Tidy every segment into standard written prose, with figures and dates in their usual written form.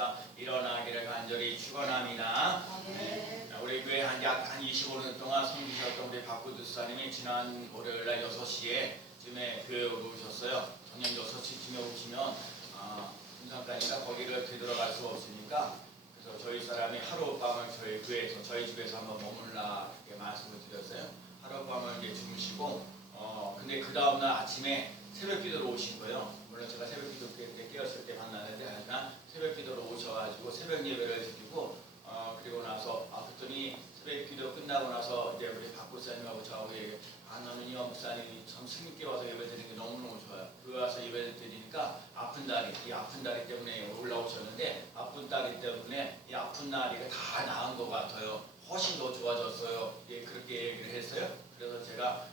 역사 일어나기를 간절히 축원합니다. 우리 교회 약 25년 동안 섬기셨던 우리 박구두 수사님이 지난 월요일날 6시에 쯤에 교회에 오셨어요. 저녁 6시쯤에 오시면 금산까지가 거기를 되돌아갈 수가 없으니까, 그래서 저희 사람이 하룻밤을 저희 교회에서 저희 집에서 한번 머물라 이렇게 말씀을 드렸어요. 하룻밤을 이제 주무시고 근데 그 다음날 아침에 새벽 기도로 오신 거예요. 물론 제가 새벽 기도 때 깨었을 때 만나는데, 하지만 새벽 기도로 오셔가지고 새벽 예배를 드리고 그리고 나서 그랬더니 새벽 기도 끝나고 나서 이제 우리 박 목사님하고 저하고 나는 이 목사님이 참 스님께 와서 예배 드리는 게 너무너무 좋아요. 그 와서 예배 드리니까 이 아픈 다리 때문에 올라오셨는데, 아픈 다리 때문에 이 아픈 다리가 다 나은 것 같아요. 훨씬 더 좋아졌어요. 그렇게 얘기를 했어요. 그래서 제가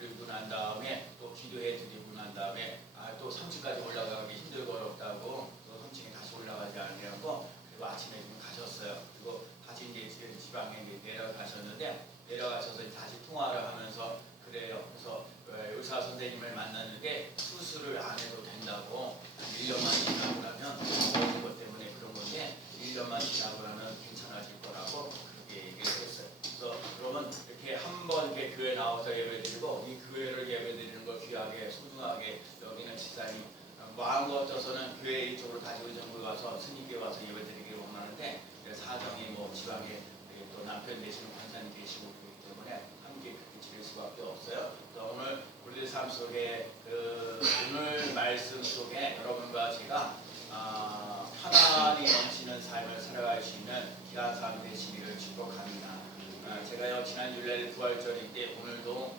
그리고 난 다음에 또 기도해 드리고 난 다음에 또 3층까지 올라가기 힘들고 어렵다고 또 3층에 다시 올라가지 않으려고, 그리고 아침에 좀 가셨어요. 그리고 다시 이제 지방에 내려가셨는데, 내려가셔서 다시 통화를 하면서 그래요. 그래서 의사 선생님을 만났는데 수술을 안 해도 된다고, 1년만 지나고 나면 모든 것 때문에 그런 건데 1년만 지나고 나면 괜찮아질 거라고 그렇게 얘기를 했어요. 그래서 그러면 이렇게 한번 이렇게 교회 나와서 예배드리고, 이 교회를 예배드리는 걸 귀하게 소중하게 여기는 집사님, 마음 같아서는 교회 이쪽으로 다시 의정부 가서 스님께 와서 예배드리기를 원하는데, 사정이 지방에 또 남편 되시는 관사님 계시고 그렇기 때문에 함께 그렇게 지낼 수밖에 없어요. 오늘 우리들 삶 속에 오늘 말씀 속에 여러분과 제가 하나님 넘치는 삶을 살아갈 수 있는 귀한 삶 되시기를 축복합니다. 제가요 지난주일날 부활절인데 오늘도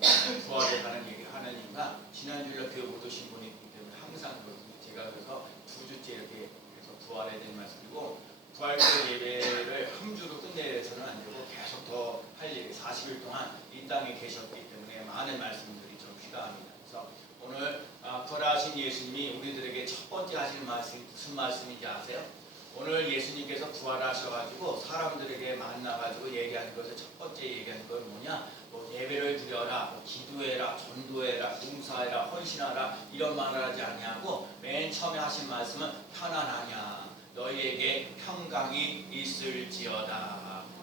부활에 관한 얘기를 하느니까, 지난주일날 교회 못 오신 분이 있기 때문에 항상 제가 그래서 2주째 이렇게 해서 부활에 대한 말씀이고, 부활절 예배를 한 주로 끝내서는 안 되고 계속 더 할 일이 40일 동안 이 땅에 계셨기 때문에 많은 말씀들이 좀 필요합니다. 그래서 오늘 부활하신 예수님이 우리들에게 첫 번째 하시는 말씀이 무슨 말씀인지 아세요? 오늘 예수님께서 부활하셔가지고 사람들에게 만나가지고 얘기하는 것을 첫 번째 얘기하는 건 뭐냐? 예배를 드려라, 기도해라, 전도해라, 봉사해라, 헌신하라 이런 말을 하지 아니하고, 맨 처음에 하신 말씀은 편안하냐, 너희에게 평강이 있을지어다.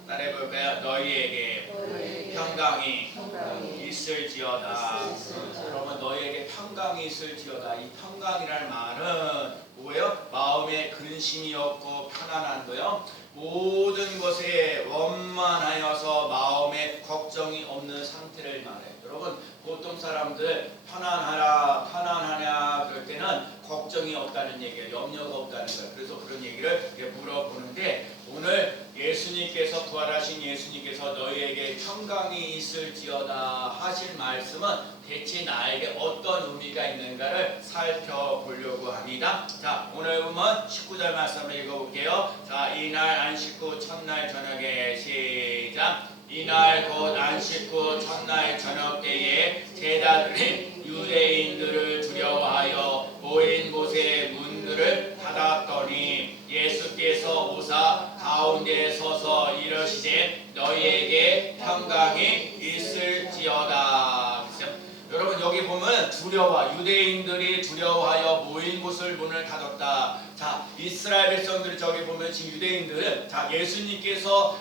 따라해볼까요? 너희에게 평강이 있을지어다. 그러면 너희에게 평강이 있을지어다. 이 평강이라는 말은 뭐예요? 마음에 근심이 없고 편안한 거요. 모든 것에 원만하여서 마음에 걱정이 없는 상태를 말해요. 여러분, 보통 사람들 편안하냐 그럴 때는 걱정이 없다는 얘기예요. 염려가 없다는 거예요. 그래서 그런 얘기를 물어보는데, 오늘 예수님께서 부활하신 예수님께서 너희에게 평강이 있을지어다 하신 말씀은 대체 나에게 어떤 의미가 있는가를 살펴보려고 합니다. 자, 오늘 보면 19절 말씀을 읽어볼게요. 자, 이날 안식 후 첫날 저녁에 시작. 이날 곧 안식 후 첫날 저녁 때에 제자들이 유대인들을 두려워하여 모인 곳의 문들을 닫았더니, 예수께서 오사 가운데 서서 이르시되 너희에게 평강이 있을지어다. 여러분, 여기 보면 유대인들이 두려워하여 모인 곳을 문을 닫았다. 자, 이스라엘 백성들이 저기 보면 지금 유대인들은, 자, 예수님께서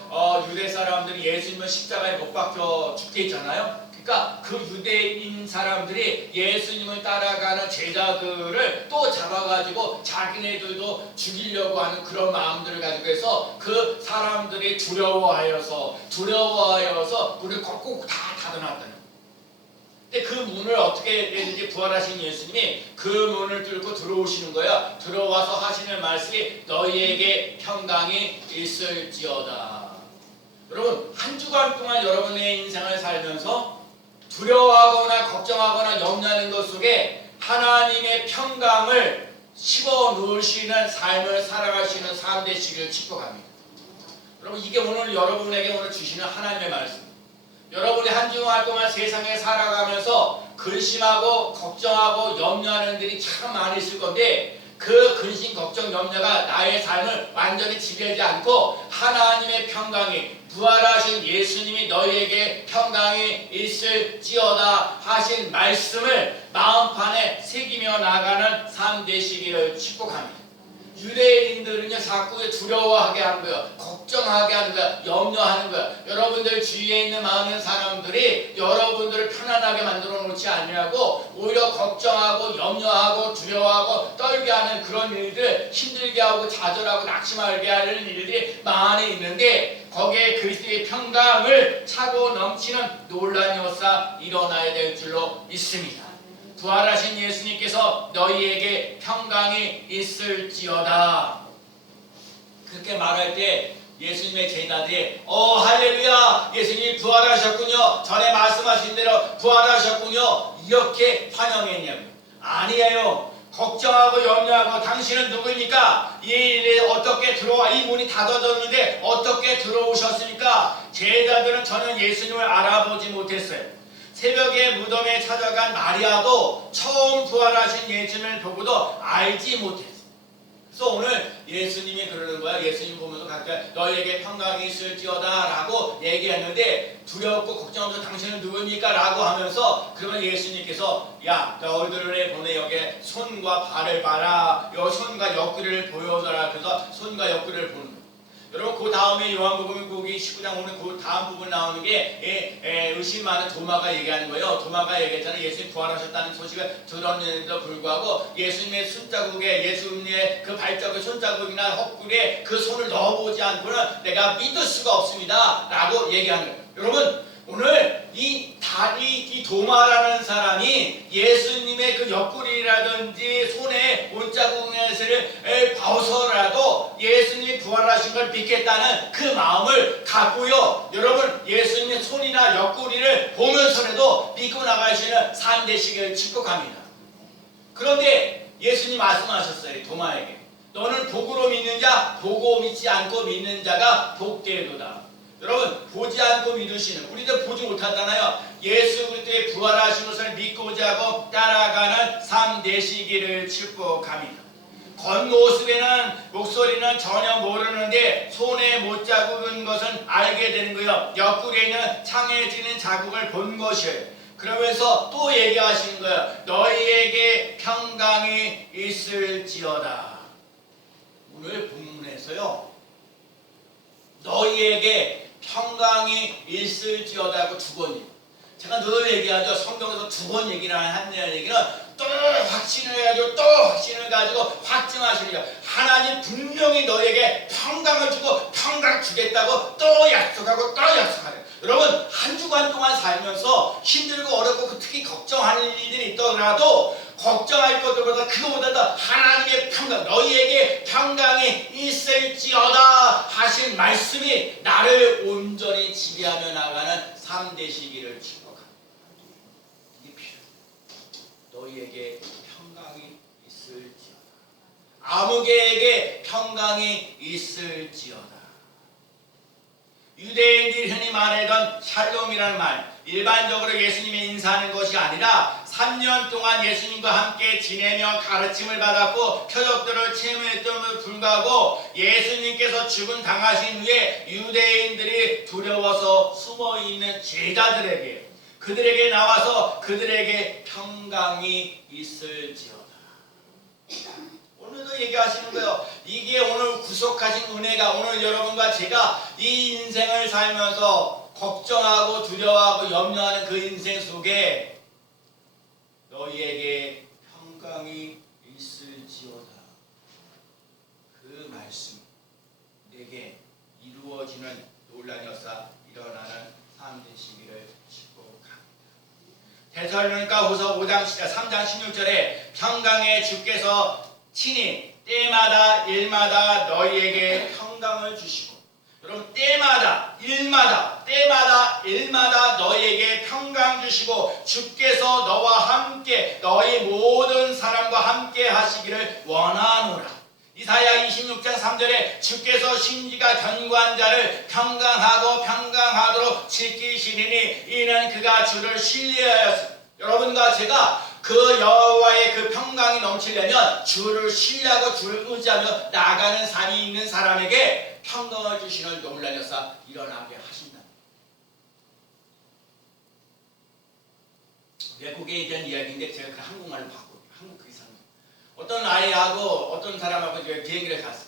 유대 사람들이 예수님을 십자가에 못 박혀 죽게 했잖아요. 그러니까 그 유대인 사람들이 예수님을 따라가는 제자들을 또 잡아가지고 자기네들도 죽이려고 하는 그런 마음들을 가지고 해서 그 사람들이 두려워하여서 문을 꼭꼭 다 닫아놨다는 거예요. 근데 그 문을 어떻게 되는지 부활하신 예수님이 그 문을 뚫고 들어오시는 거야. 들어와서 하시는 말씀이 너희에게 평강이 있을지어다. 여러분, 한 주간 동안 여러분의 인생을 살면서 두려워하거나 걱정하거나 염려하는 것 속에 하나님의 평강을 집어넣으시는 삶을 살아가시는 삶 되시기를 축복합니다. 여러분, 이게 오늘 여러분에게 오늘 주시는 하나님의 말씀. 여러분이 한 주간 동안 세상에 살아가면서 근심하고 걱정하고 염려하는 일이 참 많이 있을 건데, 그 근심, 걱정, 염려가 나의 삶을 완전히 지배하지 않고 하나님의 평강이, 부활하신 예수님이 너희에게 평강이 있을지어다 하신 말씀을 마음판에 새기며 나가는 삶 되시기를 축복합니다. 유대인들은요 자꾸 두려워하게 하는 거예요. 걱정하게 하는 거예요. 염려하는 거예요. 여러분들 주위에 있는 많은 사람들이 여러분들을 편안하게 만들어 놓지 않냐고 오히려 걱정하고 염려하고 두려워하고 떨게 하는 그런 일들, 힘들게 하고 좌절하고 낙심하게 하는 일들이 많이 있는데 거기에 그리스도의 평강을 차고 넘치는 놀라운 역사 일어나야 될 줄로 믿습니다. 부활하신 예수님께서 너희에게 평강이 있을지어다. 그렇게 말할 때 예수님의 제자들이 할렐루야, 예수님이 부활하셨군요, 전에 말씀하신 대로 부활하셨군요, 이렇게 환영했냐고요. 아니에요. 걱정하고 염려하고 당신은 누구입니까? 이 일에 어떻게 들어와? 이 문이 닫아졌는데 어떻게 들어오셨습니까? 제자들은 저는 예수님을 알아보지 못했어요. 새벽에 무덤에 찾아간 마리아도 처음 부활하신 예수님을 보고도 알지 못했어요. 그래서 오늘 예수님이 그러는 거야. 예수님 보면서 각자 너희에게 평강이 있을지어다 라고 얘기했는데 두렵고 걱정하면서 당신은 누구입니까? 라고 하면서 그러면 예수님께서 야, 너희들을 보내 여기 손과 발을 봐라. 여 손과 옆구리를 보여줘라. 그래서 손과 옆구리를 보는 거예요. 여러분 그 다음에 요한복음 거기 19장 오늘 그 다음 부분 나오는 게 의심 많은 도마가 얘기하는 거예요. 도마가 얘기했잖아요. 예수님 부활하셨다는 소식을 들었는데도 불구하고 예수님의 손자국에 예수님의 그 발자국 손자국이나 헛구리에 그 손을 넣어보지 않고는 내가 믿을 수가 없습니다 라고 얘기하는 거예요. 여러분 오늘 이 도마라는 사람이 예수님의 그 옆구리라든지 손에 옷자국을 봐서라도 예수님이 부활하신 걸 믿겠다는 그 마음을 갖고요. 여러분 예수님의 손이나 옆구리를 보면서라도 믿고 나가시는 삶 되시길 축복합니다. 그런데 예수님 말씀하셨어요. 도마에게 너는 복으로 믿는 자, 보고 믿지 않고 믿는 자가 복되도다. 여러분 보지 않고 믿으시는, 우리들 보지 못하잖아요. 예수 그리스도의 부활하신 것을 믿고자 하고 따라가는 삶 되시기를 축복합니다. 겉모습에는 목소리는 전혀 모르는데 손에 못 자국은 것은 알게 되는 거예요. 옆구리에 있는 창해지는 자국을 본 것이에요. 그러면서 또 얘기하시는 거예요. 너희에게 평강이 있을지어다. 오늘 본문에서요 너희에게 평강이 있을지어다고 두 번이에요. 제가 늘 얘기하죠. 성경에서 두 번 얘기를 하는 얘기는 또 확신을 해가지고 또 확신을 가지고 확증하시는 거예요. 하나님 분명히 너에게 평강을 주고 평강 주겠다고 또 약속하고 또 약속하래요. 여러분 한 주간 동안 살면서 힘들고 어렵고 특히 걱정하는 일들이 있더라도 걱정할 것들보다 그거보다 더 하나님의 평강, 너희에게 평강이 있을지어다 하신 말씀이 나를 온전히 지배하며 나가는 삶 되시기를 축복합니다. 이게 필요해요. 너희에게 평강이 있을지어다. 아무개에게 평강이 있을지어다. 유대인들이 흔히 말하던 샬롬이라는 말, 일반적으로 예수님이 인사하는 것이 아니라 3년 동안 예수님과 함께 지내며 가르침을 받았고 표적들을 체험했음에도 불구하고 예수님께서 죽음 당하신 후에 유대인들이 두려워서 숨어있는 제자들에게, 그들에게 나와서 그들에게 평강이 있을지어다. 오늘도 얘기하시는 거예요. 이게 오늘 구속하신 은혜가, 오늘 여러분과 제가 이 인생을 살면서 걱정하고 두려워하고 염려하는 그 인생 속에 너희에게 평강이 있을지어다. 그 말씀 내게 이루어지는 놀라운 역사 일어나는 삶 되시기를 축복합니다. 데살로니가 후서 5장 3장 16절에 평강의 주께서 친히 때마다 일마다 너희에게 평강을 주시고, 여러분 때마다 일마다 너희에게 평강 주시고 주께서 너와 함께 너희 모든 사람과 함께 하시기를 원하노라. 이사야 26장 3절에 주께서 심지가 견고한 자를 평강하도록 지키시리니 이는 그가 주를 신뢰하였습니다. 여러분과 제가 그 여호와의 그 평강이 넘치려면 주를 신뢰하고 주를 의지하며 나아가는 삶이 있는 사람에게 평강을 주시는 놀라운 역사 일어나게 하신다. 외국에 대한 이야기인데 제가 그 한국말로 바꿔요. 한국 그 이상. 어떤 아이하고 어떤 사람하고 이제 비행기를 탔어요.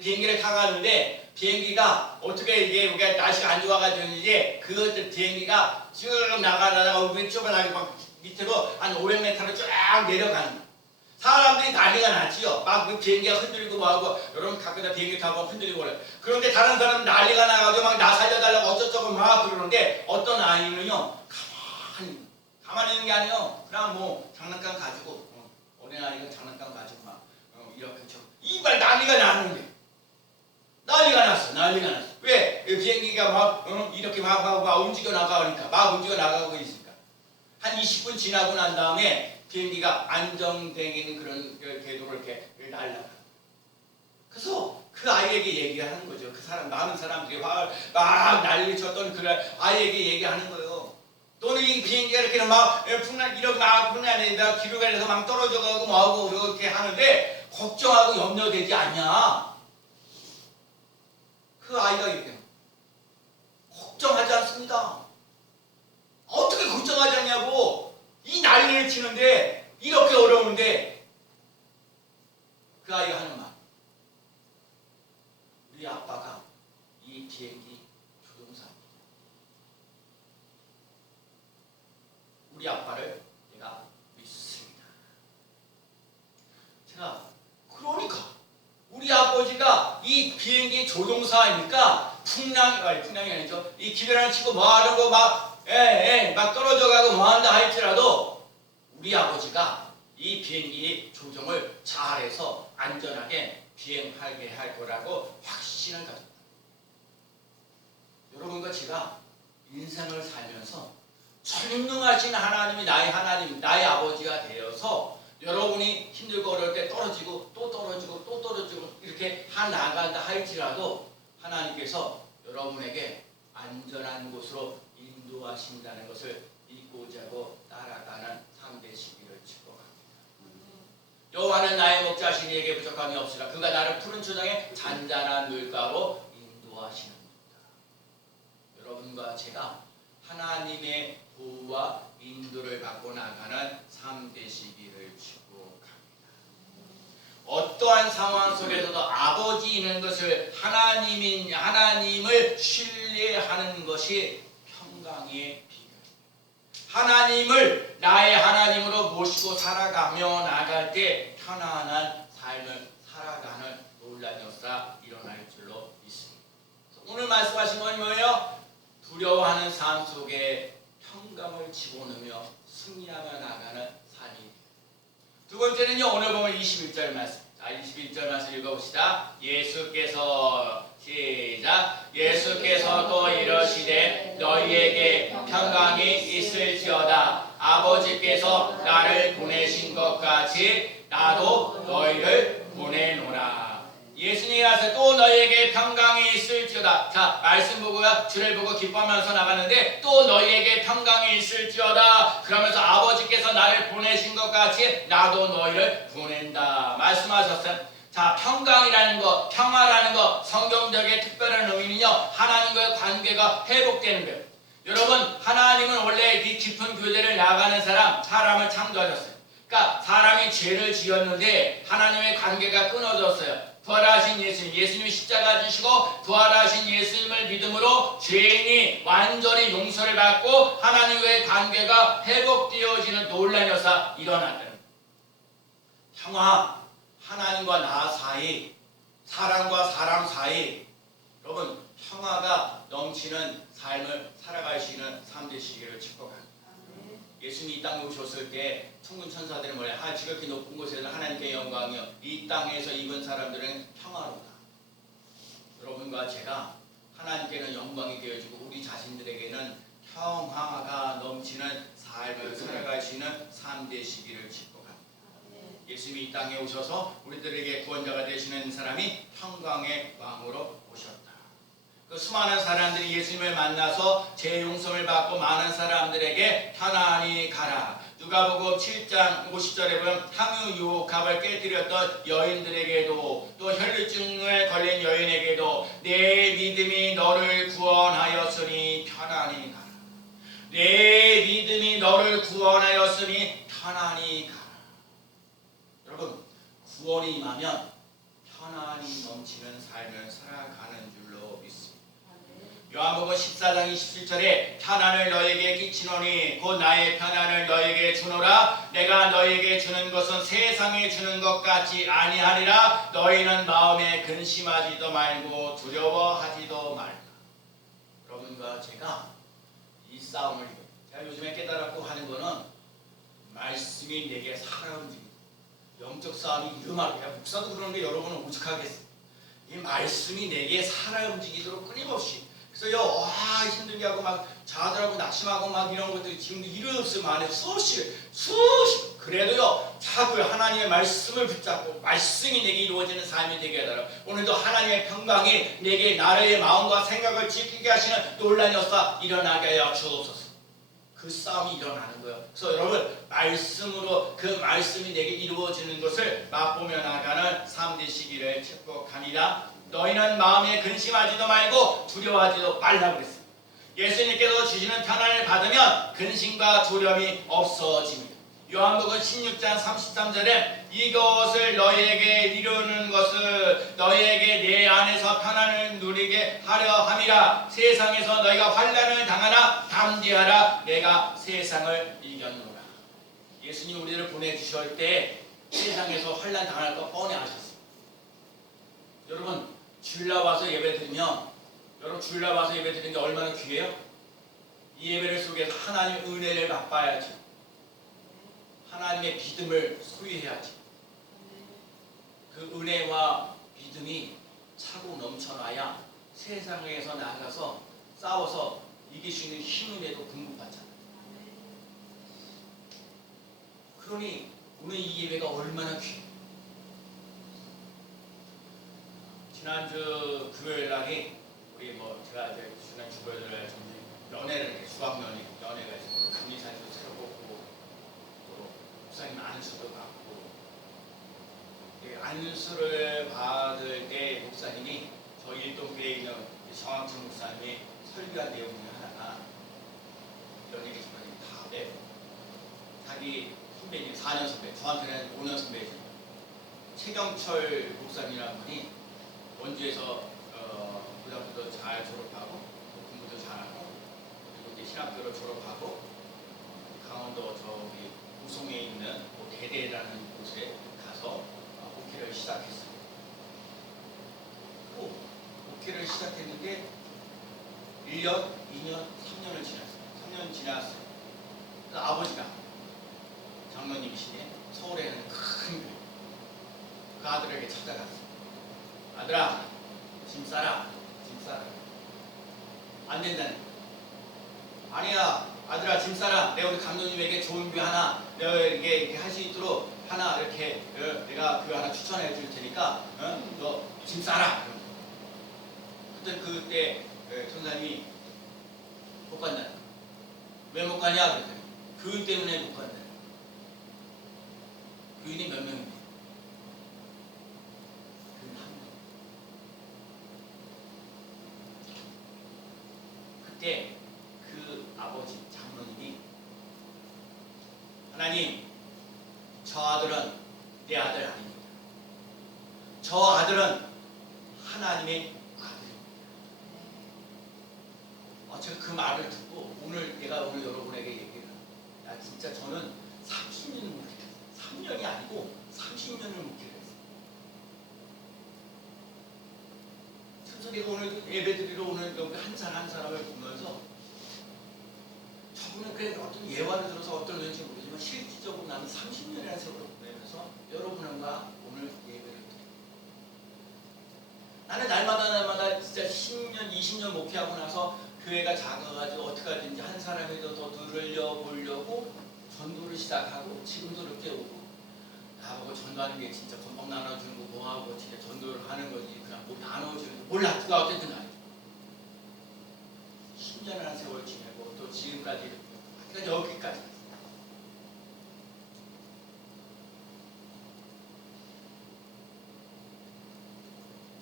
비행기를 타가는데 비행기가 어떻게 이게 우리가 날씨가 안 좋아가지고 이제 그 비행기가 쭉 나가다가 우리 좁아나게 막 밑으로 한 500m로 쫙 내려가는 거예요. 사람들이 난리가 났지요. 막 그 비행기가 흔들리고 뭐하고 여러분 가끔다 비행기 타고 흔들리고 그래. 그런데 다른 사람은 난리가 나가지고 막 나 살려달라고 어쩌저쩌고 막 그러는데 어떤 아이는요 가만히 있는 게 아니에요. 그냥 뭐 장난감 가지고 어린아이가 장난감 가지고 막 이렇게 이발 난리가 났는데 난리가 났어. 왜? 비행기가 막 이렇게 막 움직여 나가니까 막 움직여 나가고 있으니까 한 20분 지나고 난 다음에 비행기가 안정되는 그런 궤도로 이렇게 날아가. 그래서 그 아이에게 얘기하는 거죠. 그 사람 많은 사람들이 막 난리 쳤던 그 아이에게 얘기하는 거예요. 또는 이 비행기가 이렇게 막 풍랑 이렇게 막 풍랑에다 기류가 돼서 막 떨어져가고 뭐하고 이렇게 하는데 걱정하고 염려되지 않냐? 그 아이가 얘기해요. 걱정하지 않습니다. 어떻게 걱정하지 않냐고. 이 난리를 치는데 이렇게 어려운데 그 아이가 하는 말. 우리 아빠가 이 비행기 조종사입니다. 우리 아빠를 내가 믿습니다. 자, 그러니까 우리 아버지가 이 비행기 조종사니까 풍랑이 아니죠. 이 기변을 치고 뭐하는 거 막 떨어져가고 뭐한다 할지라도 우리 아버지가 이 비행기 조종을 잘해서 안전하게 비행하게 할 거라고 확신을 가졌다. 여러분과 제가 인생을 살면서 전능하신 하나님이 나의 하나님, 나의 아버지가 되어서 여러분이 힘들고 어려울 때 떨어지고 또 떨어지고 또 떨어지고 이렇게 나간다 할지라도 하나님께서 여러분에게 안전한 곳으로 인도하신다는 것을 믿고자 하고 따라가는 삶 되시기를 축복합니다. 여호와는 나의 목자시니 내게 부족함이 없으라. 그가 나를 푸른 초장에 잔잔한 물가로 인도하시는 겁니다. 여러분과 제가 하나님의 보호와 인도를 받고 나가는 삶 되시기를 축복합니다. 어떠한 상황 속에서도 아버지 있는 것을 하나님을 신뢰하는 것이 평강의 비결입니다. 하나님을 나의 하나님으로 모시고 살아가며 나갈 때 편안한 삶을 살아가는 놀라운 역사 일어날 줄로 믿습니다. 오늘 말씀하신 건 뭐예요? 두려워하는 삶 속에 평강을 집어넣으며 승리하며 나가는 삶이. 두 번째는요, 오늘 보면 21절 말씀. 자, 21절 말씀 읽어봅시다. 예수께서 또 이러시되 너희에게 평강이 있을지어다. 아버지께서 나를 보내신 것 같이 나도 너희를 보내노라. 예수님이 와서 또 너희에게 평강이 있을지어다. 자, 말씀 보고요, 주를 보고 기뻐하면서 나가는데 또 너희에게 평강이 있을지어다. 그러면서 아버지께서 나를 보내신 것 같이 나도 너희를 보낸다 말씀하셨어요. 자, 평강이라는 것, 평화라는 것, 성경적인 특별한 의미는요, 하나님과의 관계가 회복되는 거예요. 여러분, 하나님은 원래 이 깊은 교제를 나가는 사람을 창조하셨어요. 그러니까 사람이 죄를 지었는데 하나님의 관계가 끊어졌어요. 부활하신 예수님이 십자가 지시고 부활하신 예수님을 믿음으로 죄인이 완전히 용서를 받고 하나님과의 관계가 회복되어지는 놀라운 역사 일어났다는 평화, 하나님과 나 사이, 사람과 사람 사이, 여러분 평화가 넘치는 삶을 살아가시는 삶 되시기를 축복합니다. 예수님이 이 땅에 오셨을 때 천군 천사들은 뭐래? 지극히 높은 곳에서 하나님께 영광이요, 이 땅에서 입은 사람들은 평화로다. 여러분과 제가 하나님께는 영광이 되어지고 우리 자신들에게는 평화가 넘치는 삶을 살아가시는 삶 되시기를 축복합니다. 예수님이 이 땅에 오셔서 우리들에게 구원자가 되시는 사람이 평강의 왕으로 오셨다. 그 수많은 사람들이 예수님을 만나서 죄 용서를 받고 많은 사람들에게 편안히 가라. 누가복음 7장 50절에 보면 향유 유혹합을 깨뜨렸던 여인들에게도 또 혈루증을 걸린 여인에게도 내 믿음이 너를 구원하였으니 편안히 가라. 내 믿음이 너를 구원하였으니 편안히 가라. 구원이 임하면 편안히 넘치는 삶을 살아가는 줄로 믿습니다. 요한복음 14장 27절에 편안을 너에게 끼치노니 곧 나의 편안을 너에게 주노라. 내가 너에게 주는 것은 세상에 주는 것 같지 아니하리라. 너희는 마음에 근심하지도 말고 두려워하지도 말라. 여러분과 제가 이 싸움을 제가 요즘에 깨달았고 하는 거는 말씀이 내게 살아 움직입니다. 영적 싸움이 위험하고요. 목사도 그러는데 여러분은 오죽하겠어요. 이 말씀이 내게 살아 움직이도록 끊임없이. 그래서요, 힘들게 하고 막 자들하고 낙심하고 막 이런 것들이 지금도 이름 없으면 안에 수없이 그래도요 자꾸 하나님의 말씀을 붙잡고 말씀이 내게 이루어지는 삶이 되게 하더라. 오늘도 하나님의 평강이 내게 나의 마음과 생각을 지키게 하시는 놀라운 역사 일어나게 하여 주옵소서. 그 싸움이 일어나는 거예요. 그래서 여러분 말씀으로 그 말씀이 내게 이루어지는 것을 맛보며 나가는 삶 되시기를 축복합니다. 너희는 마음에 근심하지도 말고 두려워하지도 말라 그랬습니다. 예수님께서 주시는 편안을 받으면 근심과 두려움이 없어집니다. 요한복음 16장 33절에 이것을 너희에게 이루는 것을 너희에게 내 안에서 편안을 누리게 하려 함이라. 세상에서 너희가 환난을 당하나 담대하라. 내가 세상을 이겼노라. 예수님 우리를 보내주실 때 세상에서 환난 당할 거 뻔히 아셨습니다. 여러분 주일 나와서 예배 드리면 여러분 주일 나와서 예배 드리는 게 얼마나 귀해요? 이 예배를 속에서 하나님의 은혜를 맛봐야지. 하나님의 믿음을 소유해야지. 그 은혜와 믿음이 차고 넘쳐나야 세상에서 나가서 싸워서 이길 수 있는 힘에도 공급받잖아요. 그러니 오늘 이 예배가 얼마나 귀해요. 지난주 금요일 날이 우리 제가 이제 지난 주보들 연애를 연애가 있고 금리사님도 새로 뽑고 또 목사님 안수도 받고 안수를 받을 때 목사님이 저희 일동교회에 있는 정학준 목사님이 설교한 내용 중에 하나가 이런 얘기 전하니 다음에 자기 선배님 4년 선배 저한테는 5년 선배죠. 최경철 목사님이라는 분이 원주에서 고등학교도 잘 졸업하고 공부도 잘하고 그리고 이제 신학교를 졸업하고 강원도 저기 우송에 있는 대대라는 곳에 가서 목회를 시작했어요. 또 목회를 시작했는데 1년, 2년, 3년을 지났어요. 3년 지났어요. 그래서 아버지가 장로님이시니 서울에 있는 큰 교회 그 아들에게 찾아갔어요. 아들아, 짐 싸라. 안 된다는 거야. 아니야, 아들아, 짐 싸라. 내가 우리 감독님에게 좋은 교회 하나, 내가 이렇게 할 수 있도록 하나 이렇게 내가 교회 하나 추천해 줄 테니까, 너 짐 싸라. 그때 선생님이 못 간다. 왜 못 가냐? 그랬더니 교인 때문에 못 간다. 교인이 몇 명인데? 그때 그 아버지 장로님이 하나님, 저 아들은 내 아들 아닙니다. 저 아들은 하나님의 아들입니다. 제가 그 말을 듣고 내가 오늘 여러분에게 얘기해요. 진짜 저는 30년을 목회했어요. 3년이 아니고 30년을 목회를 했어요. 내가 오늘 예배드리러 오는 한 사람 한 사람을 보면서 저분은 그래 어떤 예화를 들어서 어떤 건지 모르지만 실질적으로 나는 30년이라는 세월을 보내면서 여러분과 오늘 예배를 드립니다. 나는 날마다 진짜 10년, 20년 목회하고 나서 교회가 작아가지고 어떻게 하든지 한 사람이라도 더 늘려보려고 전도를 시작하고 지금도 이렇게 오고 나보고 전도하는 게 진짜 건빵 나눠주는 거 뭐하고 진짜 전도를 하는 거지 그냥 뭐 나눠주는 거 몰라 누가 어쨌든 간에 10년이라는 세월 지내고 또 지금까지 여기까지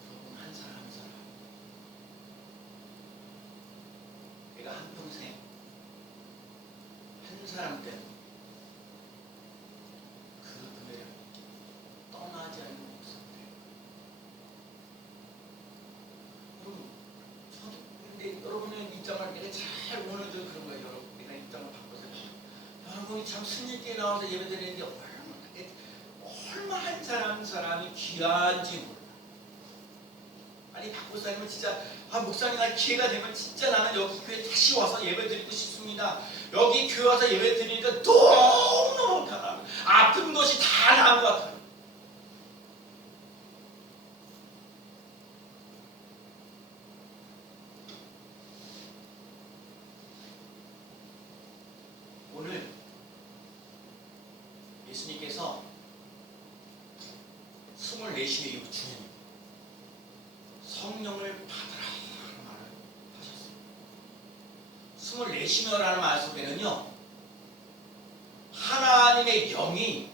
여러분 한 사람 한 사람 내가 한평생 한 사람 때문에 그 교회를 떠나지 않는 여러분이 참 스님께 나와서 예배드리는데 얼마나 한 사람 사람이 귀한지 몰라. 아니 박 목사님은 진짜 목사님 날 기회가 되면 진짜 나는 여기 교회 다시 와서 예배드리고 싶습니다. 여기 교회 와서 예배드리니까 너무너무 편하고 아픈 것이 다 나은 것 같아요. 오늘 예수님께서 24시에 이후 주님 성령을 받으라 라는 말을 하셨어요. 24시면라는 말 속에는요, 하나님의 영이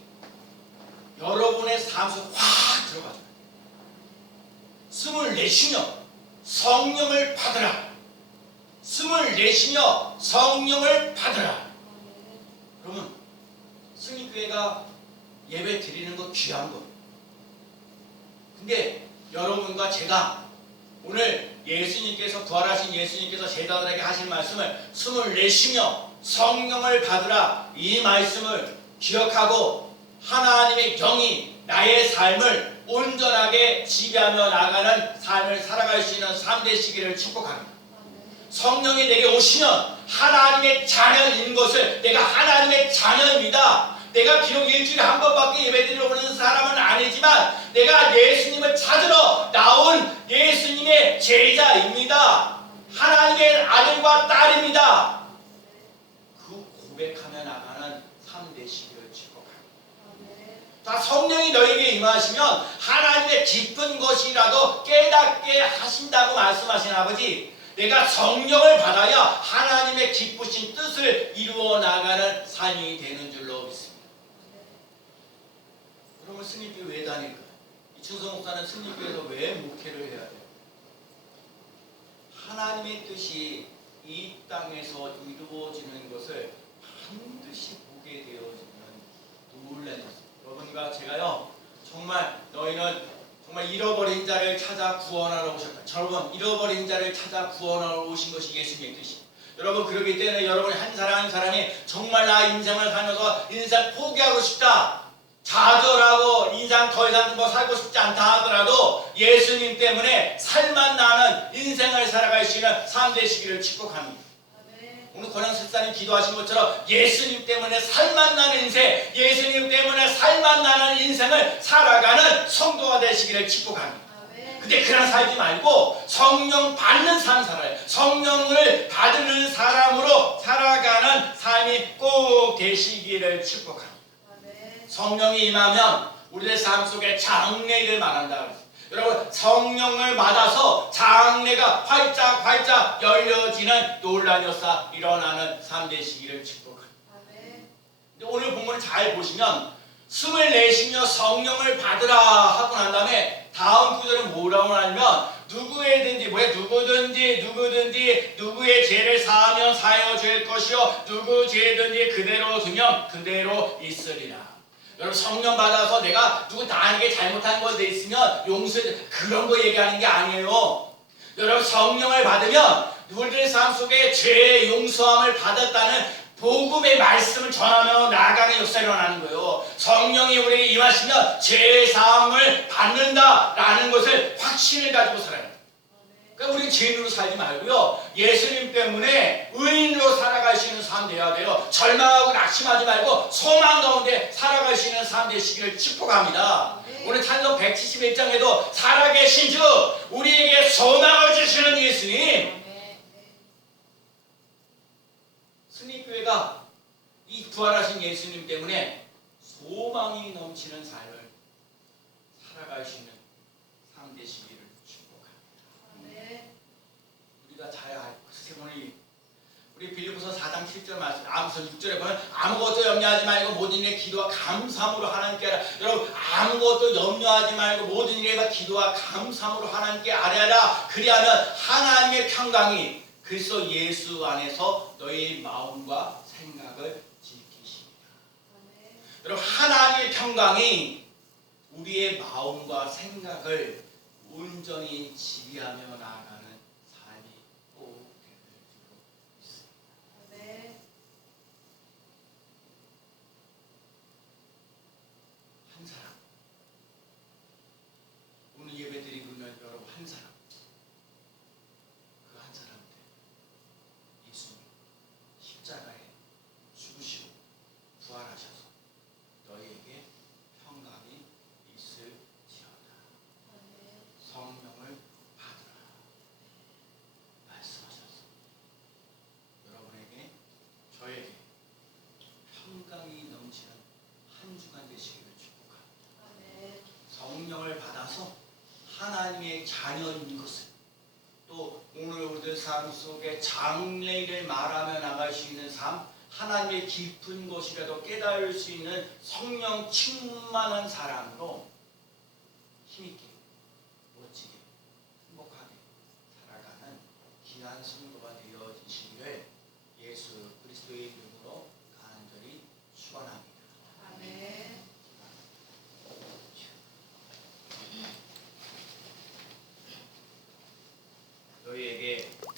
여러분의 삶 속에 확 들어가죠. 24시며 성령을 받으라. 24시며 성령을 받으라. 그러면 승리교회가 예배 드리는 거 귀한 거예요. 근데 여러분과 제가 오늘 예수님께서 부활하신 예수님께서 제자들에게 하신 말씀을 24시며 성령을 받으라 이 말씀을 기억하고 하나님의 영이 나의 삶을 온전하게 지배하며 나가는 삶을 살아갈 수 있는 삶 되시기를 축복합니다. 성령이 내게 오시면 하나님의 자녀인 것을 내가 하나님의 자녀입니다. 내가 비록 일주일에 한 번밖에 예배드리러 오는 사람은 아니지만 내가 예수님을 찾으러 나온 예수님의 제자입니다. 하나님의 아들과 딸입니다. 그 고백하며 나가는 삶 되시기를 축복합니다. 성령이 너에게 임하시면 하나님의 깊은 것이라도 깨닫게 하신다고 말씀하신 아버지, 내가 성령을 받아야 하나님의 기쁘신 뜻을 이루어 나가는 삶이 되는 줄로 믿습니다. 그러면 승리교회 왜 다닐까요? 이충성 목사는 승리교회에서 왜 목회를 해야 돼요? 하나님의 뜻이 이 땅에서 이루어지는 것을 반드시 보게 되어지는 놀라는 것입니다. 여러분과 제가요, 정말 너희는 정말 잃어버린 자를 찾아 구원하러 오셨다. 여러분, 잃어버린 자를 찾아 구원하러 오신 것이 예수님의 뜻입니다. 여러분, 그렇기 때문에 여러분 한 사람 한 사람이 정말 나 인생을 살면서 인생 포기하고 싶다, 좌절하고 인생 더 이상 살고 싶지 않다 하더라도 예수님 때문에 살만 나는 인생을 살아갈 수 있는 삶 되시기를 축복합니다. 오늘 권영 집사님 기도하신 것처럼 예수님 때문에 살만 나는 인생, 예수님 때문에 살만 나는 인생을 살아가는 성도가 되시기를 축복합니다. 근데 그냥 살지 말고 성령 받는 삶 살아요. 성령을 받는 사람으로 살아가는 삶이 꼭 되시기를 축복합니다. 성령이 임하면 우리의 삶 속에 장래를 말한다 그랬어요. 여러분, 성령을 받아서 장래가 활짝 열려지는 놀라운 역사 일어나는 삶 되시기를 축복합니다. 오늘 본문을 잘 보시면 24시며 성령을 받으라 하고 난 다음에 다음 구절은 뭐라고 하냐면 누구든지 누구의 죄를 사하면 사하여 줄 것이요 누구 죄든지 그대로 두면 그대로 있으리라. 여러분, 성령 받아서 내가 나에게 잘못한 것에 있으면 용서해, 그런 거 얘기하는 게 아니에요. 여러분, 성령을 받으면 우리의 삶 속에 죄의 용서함을 받았다는 복음의 말씀을 전하며 나아가는 역사가 일어나는 거예요. 성령이 우리에게 임하시면 죄의 사함을 받는다라는 것을 확신을 가지고 살아요. 그러니까 우리 죄인으로 살지 말고요, 예수님 때문에 의인으로 살아갈 수 있는 삶 되어야 돼요. 절망하고 낙심하지 말고 소망 가운데 살아갈 수 있는 삶 되시기를 축복합니다. 오늘 찬송 171장에도 살아계신 주 우리에게 소망을 주시는 예수님, 승리교회가 이 부활하신 예수님 때문에 소망이 넘치는 삶을 살아갈 수 있는 삶 되시기를 우리가 잘 알고, 우리 빌립보서 4장 7절 말씀, 아무튼 6절에 보면 아무것도 염려하지 말고 모든 일에 기도와 감사함으로 하나님께 아뢰라. 여러분, 아무것도 염려하지 말고 모든 일에 기도와 감사함으로 하나님께 아뢰라. 그리하면 하나님의 평강이 그리스도 예수 안에서 너희 마음과 생각을 지키십니다. 여러분, 하나님의 평강이 우리의 마음과 생각을 온전히 지배하며 나아가는 삶이 꼭 되는 줄로 믿습니다. 자녀인 것을, 또 오늘 우리들 삶 속에 장래를 말하며 나갈 수 있는 삶, 하나님의 깊은 것이라도 깨달을 수 있는 성령 충만한 사람으로 힘있게